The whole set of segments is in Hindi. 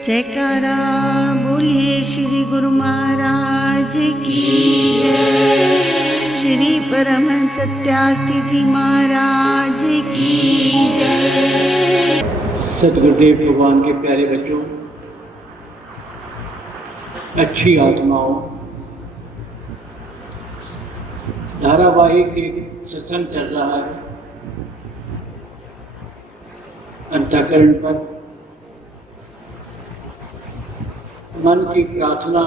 जयकारा बोलिए श्री गुरु महाराज की जय। श्री परमहंस सत्यार्थी जी महाराज की जय। सदगुरुदेव भगवान के प्यारे बच्चों, अच्छी आत्माओं, धारावाहिक एक सत्संग चल रहा है अंतःकरण पर। मन की प्रार्थना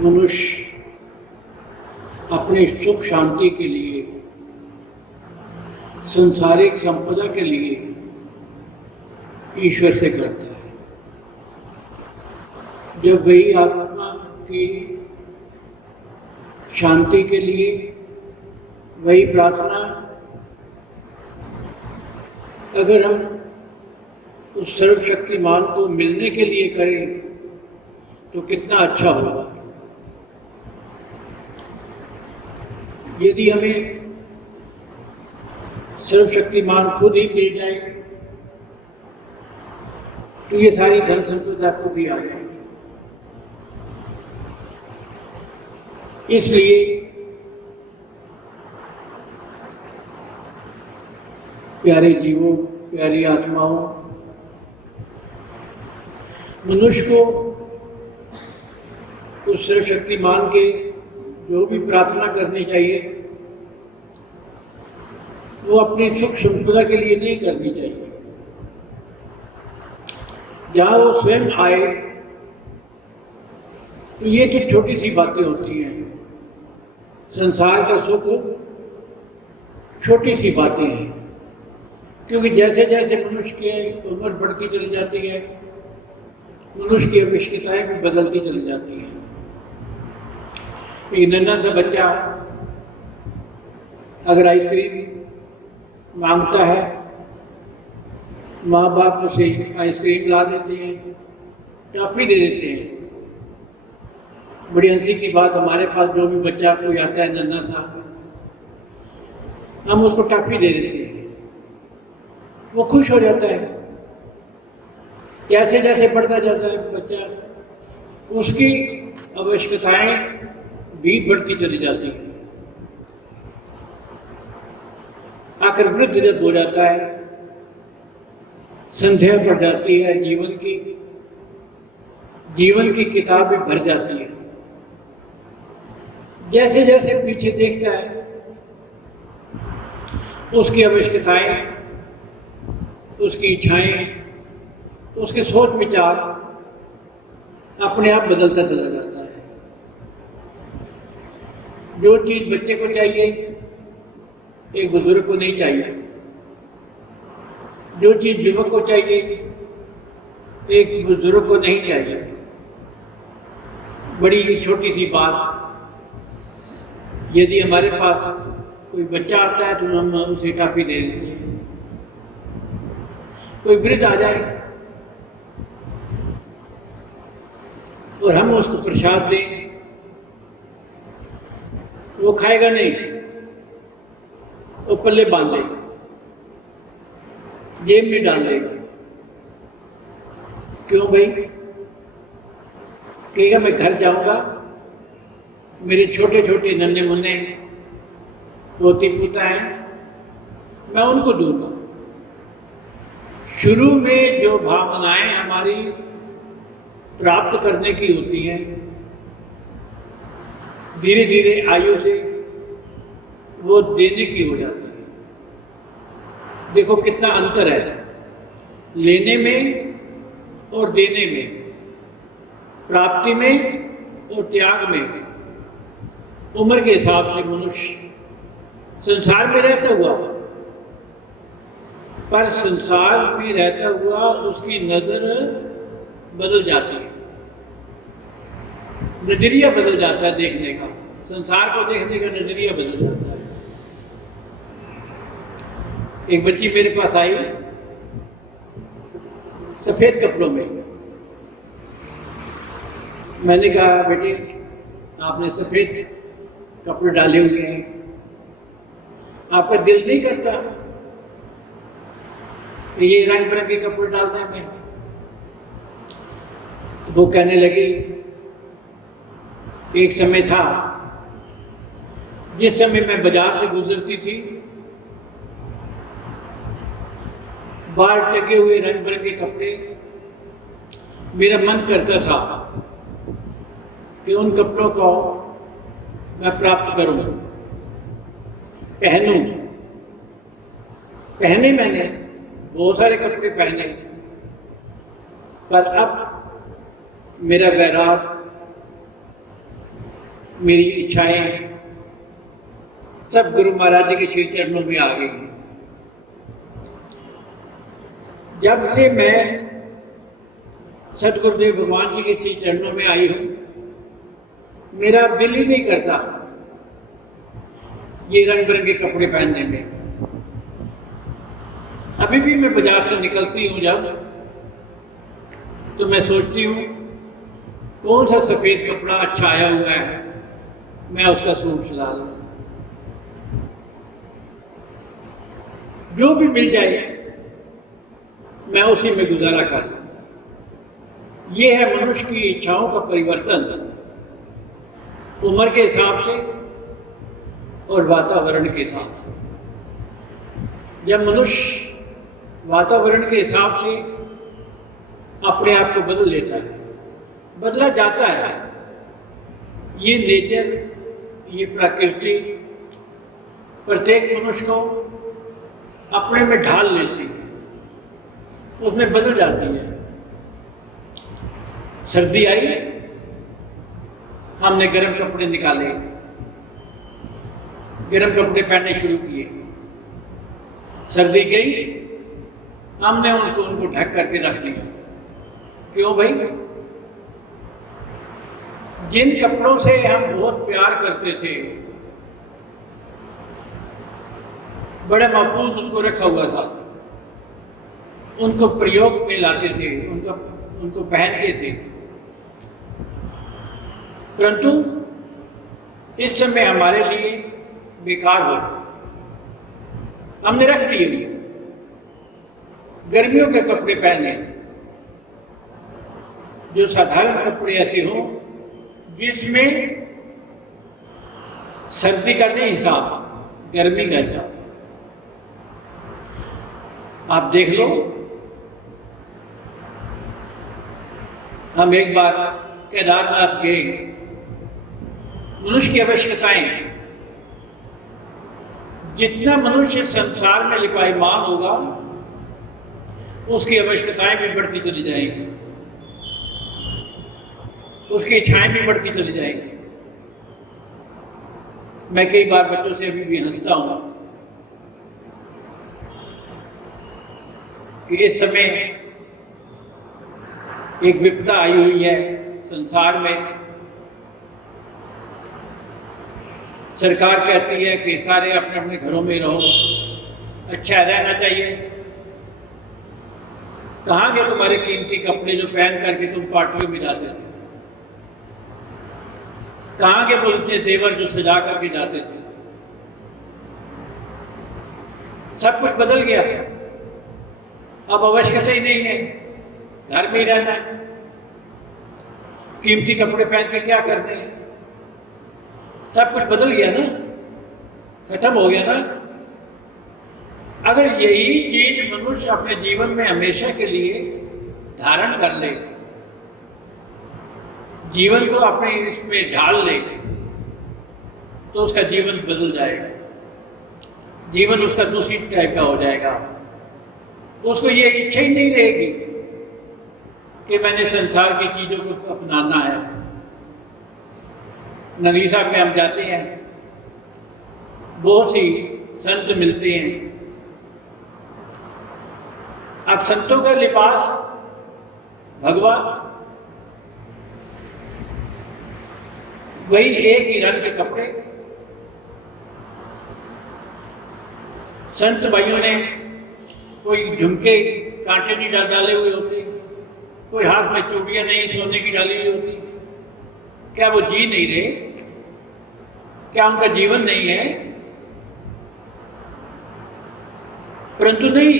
मनुष्य अपने सुख शांति के लिए, संसारिक संपदा के लिए ईश्वर से करता है। जब वही आत्मा की शांति के लिए वही प्रार्थना अगर हम उस सर्वशक्तिमान को मिलने के लिए करें तो कितना अच्छा होगा। यदि हमें सर्वशक्तिमान खुद ही मिल जाए तो ये सारी धन संपदा खुद ही आ जाएगी। इसलिए प्यारे जीवों, प्यारी आत्माओं, मनुष्य को उस सर्वशक्तिमान के जो भी प्रार्थना करनी चाहिए वो अपनी सुख संपदा के लिए नहीं करनी चाहिए। जहाँ वो स्वयं आए तो ये तो छोटी सी बातें होती हैं। संसार का सुख छोटी सी बातें हैं, क्योंकि जैसे जैसे मनुष्य की उम्र बढ़ती चली जाती है, मनुष्य की आवश्यकताएं भी बदलती चली जाती हैं। एक नन्हा सा बच्चा अगर आइसक्रीम मांगता है, माँ बाप उसे आइसक्रीम ला देते हैं, टॉफी दे देते हैं। बड़ी हंसी की बात, हमारे पास जो भी बच्चा कोई आता है नन्हा सा, हम उसको टॉफी दे देते हैं, वो खुश हो जाता है। जैसे जैसे बढ़ता जाता है बच्चा, उसकी आवश्यकताएं भी बढ़ती चली जाती है। आखिर वृद्ध जब हो जाता है, संध्या बढ़ जाती है, जीवन की किताब भी भर जाती है। जैसे जैसे पीछे देखता है, उसकी आवश्यकताएं, उसकी इच्छाएं, उसके सोच विचार अपने आप बदलता चला जाता है। जो चीज बच्चे को चाहिए एक बुजुर्ग को नहीं चाहिए, जो चीज युवक को चाहिए एक बुजुर्ग को नहीं चाहिए। बड़ी छोटी सी बात, यदि हमारे पास कोई बच्चा आता है तो हम उसे टॉफी दे देते हैं। कोई वृद्ध आ जाए और हम उसको प्रसाद दें, वो खाएगा नहीं, वो पल्ले बांध लेगा, जेब में डाल लेगा। क्यों भाई? कहेगा मैं घर जाऊंगा, मेरे छोटे छोटे नन्हे मुन्ने पोती पोता हैं, मैं उनको दूंगा। शुरू में जो भावनाएं हमारी प्राप्त करने की होती हैं, धीरे धीरे आयु से वो देने की हो जाती है। देखो कितना अंतर है लेने में और देने में, प्राप्ति में और त्याग में। उम्र के हिसाब से मनुष्य संसार में रहता हुआ, पर संसार में रहता हुआ उसकी नजर बदल जाती है, नजरिया बदल जाता है देखने का, संसार को देखने का नजरिया बदल जाता है। एक बच्ची मेरे पास आई सफेद कपड़ों में। मैंने कहा बेटी आपने सफेद कपड़े डाले हुए हैं, आपका दिल नहीं करता तो ये रंग बिरंगे कपड़े डालते हैं मैं। वो कहने लगी, एक समय था जिस समय मैं बाजार से गुजरती थी, बाहर टके हुए रंग बिरंगे कपड़े, मेरा मन करता था कि उन कपड़ों को मैं प्राप्त करूं, पहनूं। पहने मैंने बहुत सारे कपड़े पहने, पर अब मेरा वैराग, मेरी इच्छाएं सब गुरु महाराज जी के श्री चरणों में आ गई। जब से मैं सतगुरुदेव भगवान जी के श्री चरणों में आई हूं, मेरा दिल ही नहीं करता ये रंग बिरंगे कपड़े पहनने में। अभी भी मैं बाजार से निकलती हूँ जब, तो मैं सोचती हूँ कौन सा सफेद कपड़ा अच्छा आया हुआ है, मैं उसका सूट सिला लूं। जो भी मिल जाए मैं उसी में गुजारा कर लूं। ये है मनुष्य की इच्छाओं का परिवर्तन, उम्र के हिसाब से और वातावरण के हिसाब से। जब मनुष्य वातावरण के हिसाब से अपने आप को बदल लेता है, बदला जाता है, ये नेचर, ये प्रकृति प्रत्येक मनुष्य को अपने में ढाल लेती है, उसमें बदल जाती है। सर्दी आई, हमने गर्म कपड़े निकाले, गर्म कपड़े पहनने शुरू किए। सर्दी गई, हमने उनको ढक करके रख दिया। क्यों भाई? जिन कपड़ों से हम बहुत प्यार करते थे, बड़े महफूज उनको रखा हुआ था, उनको प्रयोग में लाते थे, उनको पहनते थे, परंतु इस समय हमारे लिए बेकार हो गए, हमने रख दिए। गर्मियों के कपड़े पहने, जो साधारण कपड़े ऐसे हों जिसमें सर्दी का नहीं हिसाब, गर्मी का हिसाब। आप देख लो, हम एक बार केदारनाथ गए, मनुष्य की आवश्यकताएं, जितना मनुष्य संसार में लिपायमान होगा उसकी आवश्यकताएं भी बढ़ती चली जाएंगी, उसकी इच्छाएं भी बढ़ती चली जाएंगी। मैं कई बार बच्चों से अभी भी हंसता हूं कि इस समय एक विपदा आई हुई है संसार में। सरकार कहती है कि सारे अपने अपने घरों में रहो, अच्छा रहना चाहिए। कहाँ गए तुम्हारे कीमती कपड़े जो पहन करके तुम पार्टियों में जाते थे? कहाँ के बोलते जेवर जो सजा करके जाते थे? सब कुछ बदल गया, अब आवश्यकता ही नहीं है, घर में ही रहना है। कीमती कपड़े पहन के क्या करते हैं? सब कुछ बदल गया ना, खत्म हो गया ना। अगर यही चीज मनुष्य अपने जीवन में हमेशा के लिए धारण कर ले, जीवन को अपने इसमें ढाल ले, तो उसका जीवन बदल जाएगा, जीवन उसका दूसरी टाइप का हो जाएगा। उसको ये इच्छा ही नहीं रहेगी कि मैंने संसार की चीजों को अपनाना है। नगरी साहब में हम जाते हैं, बहुत सी संत मिलते हैं। अब संतों का लिबास भगवा, वही एक ही रंग के कपड़े। संत भाइयों ने कोई झुमके कांटे नहीं डाले हुए होते, कोई हाथ में चूड़ियां नहीं सोने की डाली हुई होती। क्या वो जी नहीं रहे? क्या उनका जीवन नहीं है? परंतु नहीं,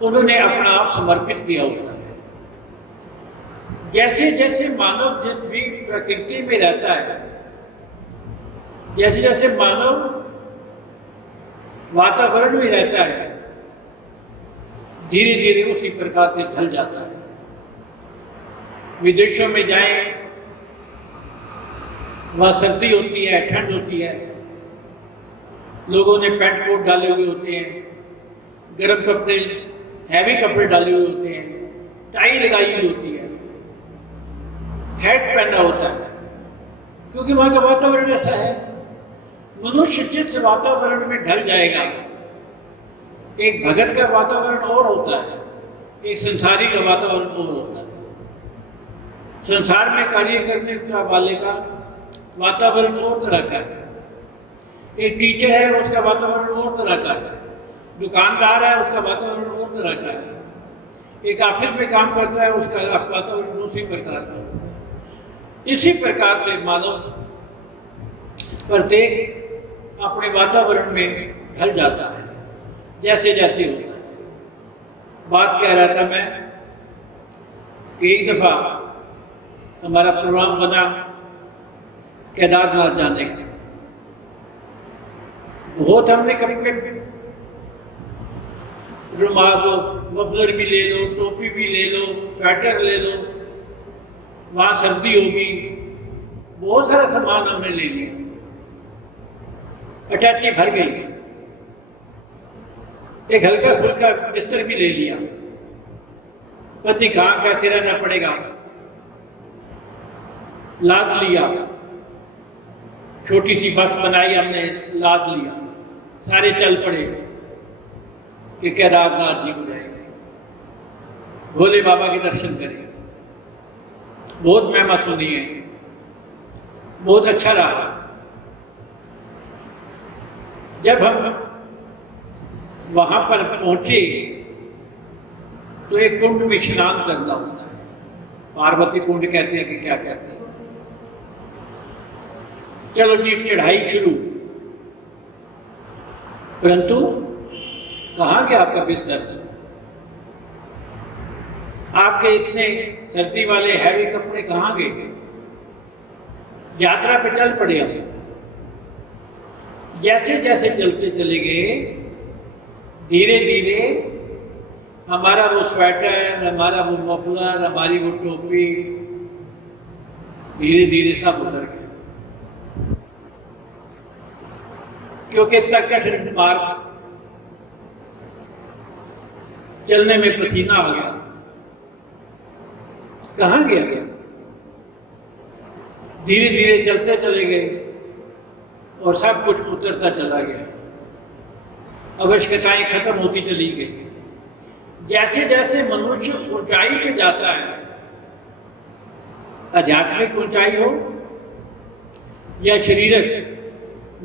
उन्होंने अपना आप समर्पित किया होता है। जैसे जैसे मानव जिस भी प्रकृति में रहता है, जैसे जैसे मानव वातावरण में रहता है, धीरे धीरे उसी प्रकार से ढल जाता है। विदेशों में जाएं, वहाँ सर्दी होती है, ठंड होती है, लोगों ने पैंट कोट डाले हुए होते हैं, गर्म कपड़े, हैवी कपड़े डाले हुए होते हैं, टाई लगाई हुई होती है, हैट पहना होता है, क्योंकि वहाँ का वातावरण ऐसा है। मनुष्य जिस वातावरण में ढल जाएगा, एक भगत का वातावरण और होता है, एक संसारी का वातावरण और होता है। संसार में कार्य करने का वाले का वातावरण और तरह का है, एक टीचर है उसका वातावरण और तरह का है, दुकानदार है उसका वातावरण और तरह का है, एक ऑफिस में काम करता है उसका वातावरण दूसरी प्रकार का होता है। इसी प्रकार से मानव प्रत्येक अपने वातावरण में ढल जाता है जैसे जैसे होता है। बात कह रहा था मैं कि एक दफा हमारा प्रोग्राम बना केदारनाथ जाने का। बहुत हमने कपड़े, रुमाल, मफलर भी ले लो, टोपी भी ले लो, स्वेटर ले लो, वहाँ सर्दी होगी, बहुत सारा सामान हमने ले लिया, अटैची भर गई, एक हल्का फुल्का बिस्तर भी ले लिया, पत्नी कहाँ कैसे रहना पड़ेगा, लाद लिया, छोटी सी बस बनाई हमने, लाद लिया, सारे चल पड़े कि केदारनाथ जी को जाएंगे, भोले बाबा के दर्शन करें। बहुत महिमा सुनी है, बहुत अच्छा रहा। जब हम वहां पर पहुंचे तो एक कुंड में स्नान करना होता है, पार्वती कुंड कहते हैं कि क्या कहते हैं। चलो जी, चढ़ाई शुरू, परंतु कहाँ गया आपका बिस्तर? आपके इतने सर्दी वाले हैवी कपड़े कहाँ गए? यात्रा पे चल पड़े हम। जैसे जैसे चलते चले गए, धीरे धीरे हमारा वो स्वेटर, हमारा वो मफलर, हमारी वो टोपी धीरे धीरे सब उतर गए, क्योंकि इतना कठिन मार्ग, चलने में पसीना आ गया। कहाँ गया? धीरे धीरे चलते चले गए और सब कुछ उतरता चला गया, आवश्यकताएं खत्म होती चली गई। जैसे जैसे मनुष्य ऊंचाई पे जाता है, आध्यात्मिक ऊंचाई हो या शारीरिक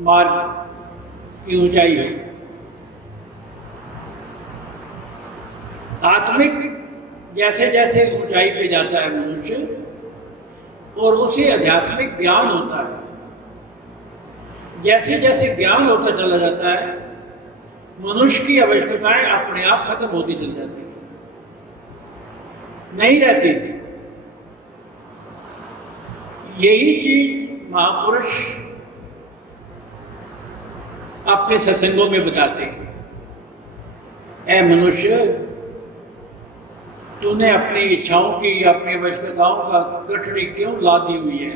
मार्ग की ऊंचाई हो, आत्मिक जैसे जैसे ऊंचाई पे जाता है मनुष्य और उसे आध्यात्मिक ज्ञान होता है, जैसे जैसे ज्ञान होता चला जाता है, मनुष्य की आवश्यकताएं अपने आप खत्म होती चल जाती है, नहीं रहती। यही चीज महापुरुष अपने सत्संगों में बताते हैं। ऐ मनुष्य, तूने अपनी इच्छाओं की, अपनी आवश्यकताओं का गठरी क्यों लादी हुई है?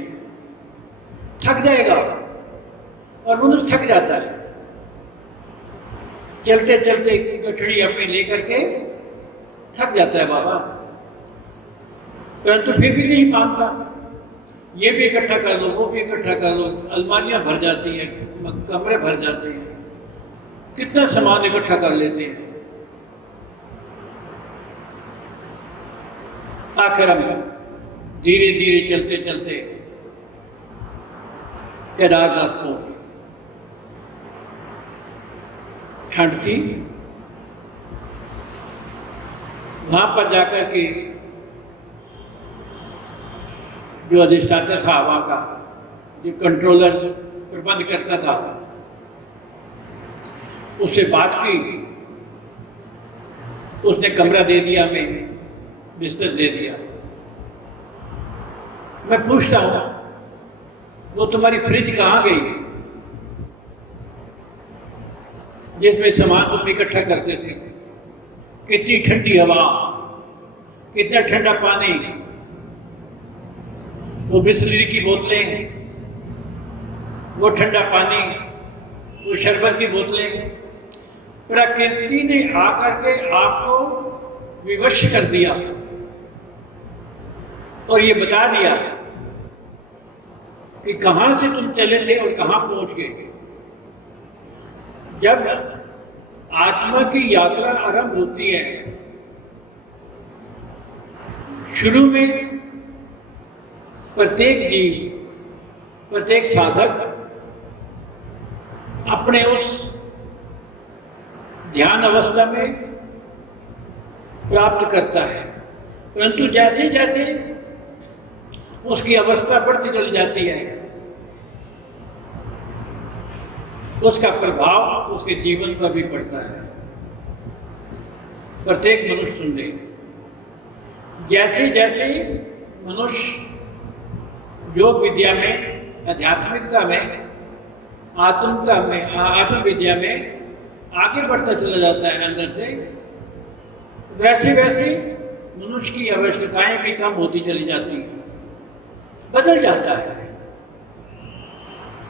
थक जाएगा, और मनुष्य थक जाता है। चलते चलते गठड़ी अपनी लेकर के थक जाता है बाबा, परंतु फिर भी नहीं मानता। ये भी इकट्ठा कर लो, वो भी इकट्ठा कर लो, अलमारियां भर जाती हैं, कमरे भर जाते हैं, कितना सामान इकट्ठा कर लेते हैं। आखिर हम धीरे धीरे चलते चलते केदारनाथ पहुंचे। ठंड थी, वहां पर जाकर के जो अधिष्ठाता था वहां का, जो कंट्रोलर प्रबंध करता था, उससे बात की उसने कमरा दे दिया, हमें बिस्तर दे दिया। मैं पूछता हूँ, वो तुम्हारी फ्रिज कहाँ गई जिसमें सामान तुम इकट्ठा करते थे? कितनी ठंडी हवा, कितना ठंडा पानी, वो बिस्लरी की बोतलें, वो ठंडा पानी, वो शरबत की बोतलें, प्रकृति ने आकर के आपको विवश कर दिया और ये बता दिया कि कहां से तुम चले थे और कहां पहुंच गए। जब आत्मा की यात्रा आरंभ होती है, शुरू में प्रत्येक जीव, प्रत्येक साधक अपने उस ध्यान अवस्था में प्राप्त करता है, परंतु जैसे जैसे उसकी अवस्था बढ़ती चली जाती है, उसका प्रभाव उसके जीवन पर भी पड़ता है। प्रत्येक मनुष्य सुन ले, जैसे जैसे मनुष्य योग विद्या में, आध्यात्मिकता में, आत्म विद्या में आगे बढ़ता चला जाता है अंदर से, वैसे वैसे मनुष्य की आवश्यकताएं भी कम होती चली जाती हैं, बदल जाता है।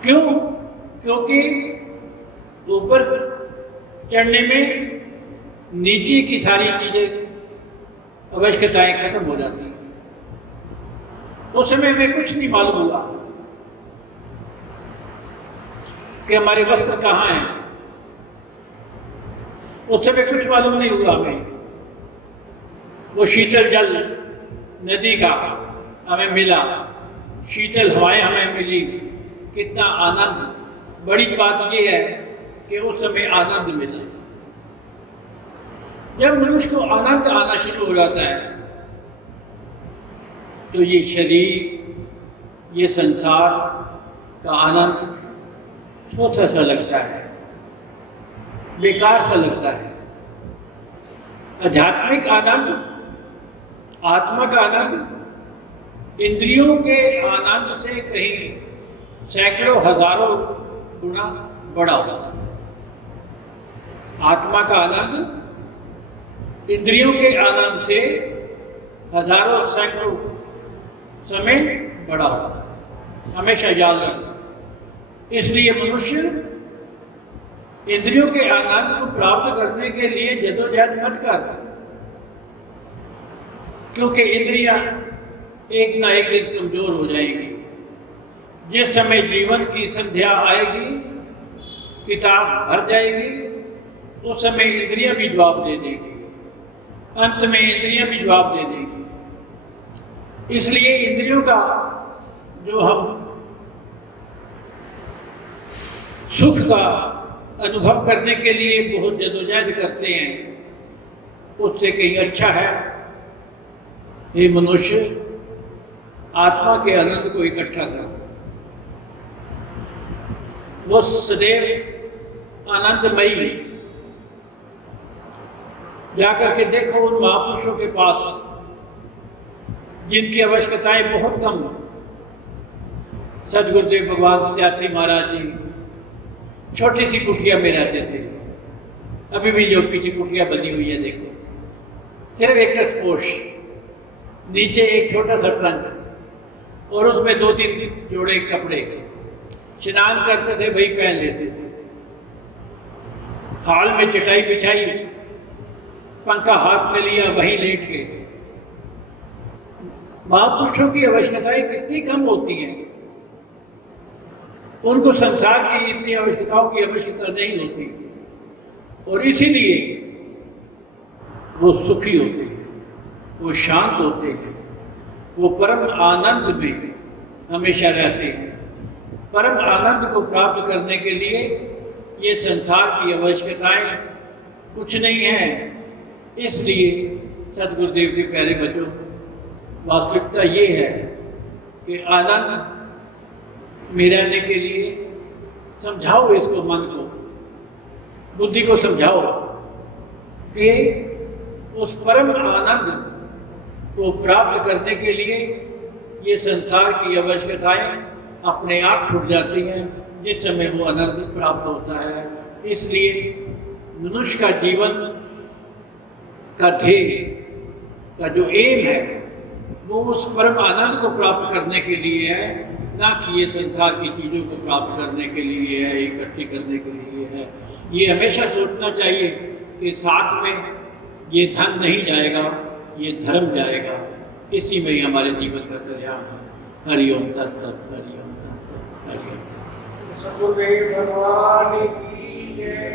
क्यों? क्योंकि ऊपर चढ़ने में नीचे की सारी चीजें, आवश्यकताएं खत्म हो जाती हैं। उस समय में कुछ नहीं मालूम हुआ कि हमारे वस्त्र कहाँ हैं, उस समय कुछ मालूम नहीं हुआ हमें। वो शीतल जल नदी का हमें मिला, शीतल हवाएं हमें मिली, कितना आनंद। बड़ी बात यह है कि उस समय आनंद मिला। जब मनुष्य को आनंद आना शुरू हो जाता है तो ये शरीर, ये संसार का आनंद छोटा सा लगता है, बेकार सा लगता है। आध्यात्मिक आनंद, आत्मा का आनंद इंद्रियों के आनंद से कहीं सैकड़ों हजारों गुना बड़ा होता है। आत्मा का आनंद इंद्रियों के आनंद से हजारों सैकड़ों समय बड़ा होता है, हमेशा याद रखना। इसलिए मनुष्य इंद्रियों के आनंद को प्राप्त करने के लिए जद्दोजहद मत कर, क्योंकि इंद्रियां एक ना एक दिन कमजोर हो जाएगी। जिस समय जीवन की संध्या आएगी, किताब भर जाएगी, उस समय इंद्रियां भी जवाब दे देगी, अंत में इंद्रियां भी जवाब दे देगी। इसलिए इंद्रियों का जो हम सुख का अनुभव करने के लिए बहुत जद्दोजहद करते हैं, उससे कहीं अच्छा है ये मनुष्य आत्मा के आनंद को इकट्ठा कर। वो सदैव आनंदमयी। जाकर के देखो उन महापुरुषों के पास जिनकी आवश्यकताएं बहुत कम। सदगुरुदेव भगवान सत्यार्थी महाराज जी छोटी सी कुटिया में रहते थे। अभी भी जो पीछे कुटिया बनी हुई है देखो, सिर्फ एक स्पोर्श, नीचे एक छोटा सा ट्रंक और उसमें 2-3 जोड़े कपड़े। स्नान करते थे वही पहन लेते थे। हाल में चटाई बिछाई, पंखा हाथ में लिया, वहीं लेट गए। महापुरुषों की आवश्यकताएं कितनी कम होती हैं, उनको संसार की इतनी आवश्यकताओं की आवश्यकता नहीं होती और इसीलिए वो सुखी होते हैं, वो शांत होते हैं, वो परम आनंद में हमेशा रहते हैं। परम आनंद को प्राप्त करने के लिए ये संसार की आवश्यकताएं कुछ नहीं है। इसलिए सदगुरुदेव के प्यारे बच्चों, वास्तविकता ये है कि आनंद में रहने के लिए समझाओ इसको, मन को, बुद्धि को समझाओ कि उस परम आनंद को प्राप्त करने के लिए ये संसार की आवश्यकताएं अपने आप छूट जाती हैं, जिस समय वो आनंद प्राप्त होता है। इसलिए मनुष्य का जीवन का ध्येय का जो एम है वो उस परम आनंद को प्राप्त करने के लिए है, ना कि ये संसार की चीज़ों को प्राप्त करने के लिए है, इकट्ठी करने के लिए है। ये हमेशा सोचना चाहिए कि साथ में ये धन नहीं जाएगा, ये धर्म जाएगा। इसी में ही हमारे जीवन का कल्याण है। हरिओम तत्सत, हरिओम तत्सत, हरिओम तत्सत। सतगुरुदेव भगवान की जय।